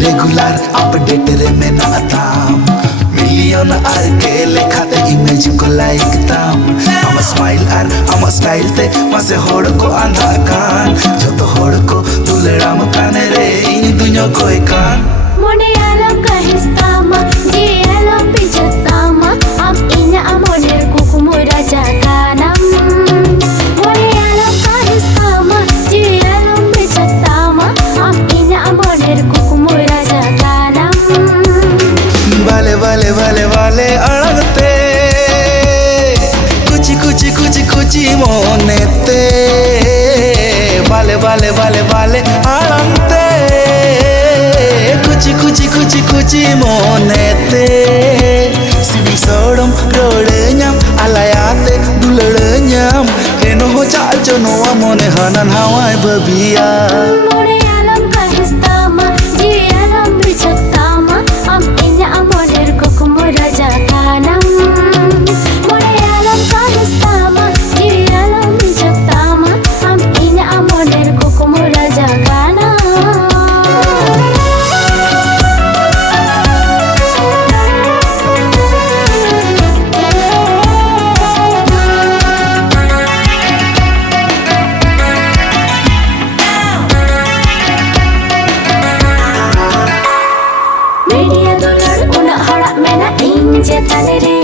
regular update रे में नाताम million are के लेखाते इमेज को लाइक ताम आमा स्माइल आर आमा स्टाइल ते मासे होड़ को आंधा कान जो तो होड़ को दुलड़ाम काने रे इन दुनिया कोई कान मोने आलम का हिस्तामा जी आलम पिछतामा am inya amoner kukumu raja kanam मोने आलम का हिस्तामा जी आलम पिछतामा am inya amoner kukumu raja kanam वाले वाले वाले वाले अड़गते कुची कुची कुची कुची मोनेते वाले वाले वाले वाले अड़गते कुची कुची कुची कुची मोनेते सिबिल सोडम रोड़ेnyam alayate dulenyam eno ho chacho noa mone hanan hawai babia मोने आलम का हिस्तामा जी आलम पिछतामा am inya amoner kukumu raja kanam मोने आलम का हिस्तामा जी आलम पिछतामा am inya amoner kukumu raja kanam media dolar una hara mena injetane re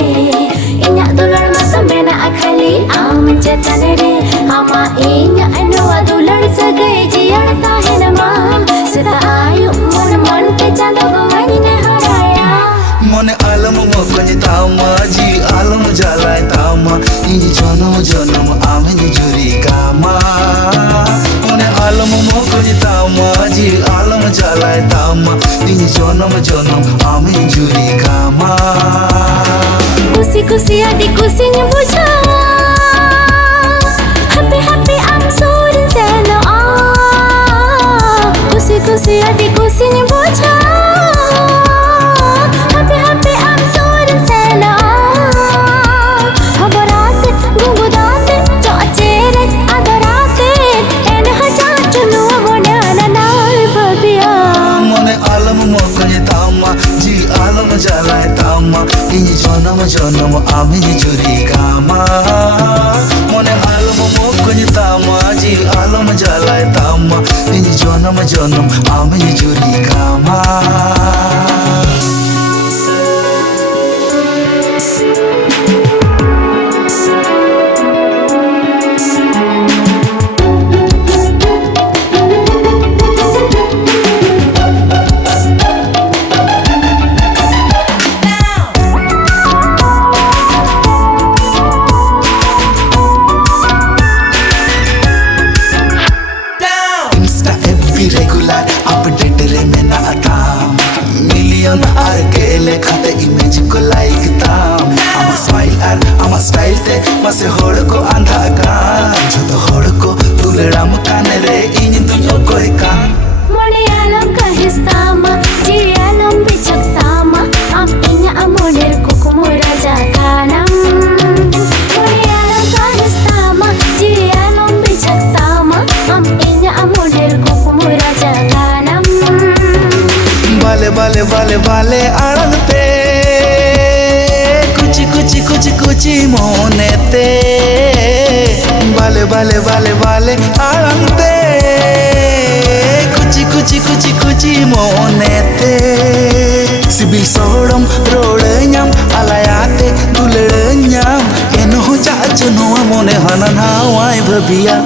inya dolar masa mena akhali am jetane re ama inya anwa dolar sagai jiyarta hai nama sida ayu mon mon ke chalo gawani ne haraya mone alam mo koni tama ji alam jalai tama ini janam janam ameni juri kama mone alam mo koni tama ji alam jalai tama ini janam janam ameni juri kama kusi kusi adi kusi nya bujha happy happy I'm so in kusi kusi adi kusi nya bujha happy happy I'm so in habarate gugudate chachere adarate en haja chunu monana nal babia mone alam mo koni tama ji alam jalai tama ini janam janam ameni juri kama mone alam mo koni tama ji alam jalai tama ini janam janam ameni juri kama regular update रे में नाताम million are के लेखाते image को like ताम आमा smile are आमा style ते मासे होड़ को आंधा कान जो तो होड़ को दुलड़ाम काने रे इन दुनिया कोई कान मोने आलम का हिस्तामा जी आलम पिछतामा am inya amoner kukumu raja kanam मोने आलम का हिस्तामा जी आलम पिछतामा am inya amoner kukumu raja kanam वाले वाले वाले वाले अड़गते कुची कुची कुची कुची मोनेते वाले वाले वाले वाले अड़गते कुची कुची कुची कुची मोनेते सिबिल सोडम रोड़ेnyam alayate dulenyam eno chacho noa mone hanan hawai babia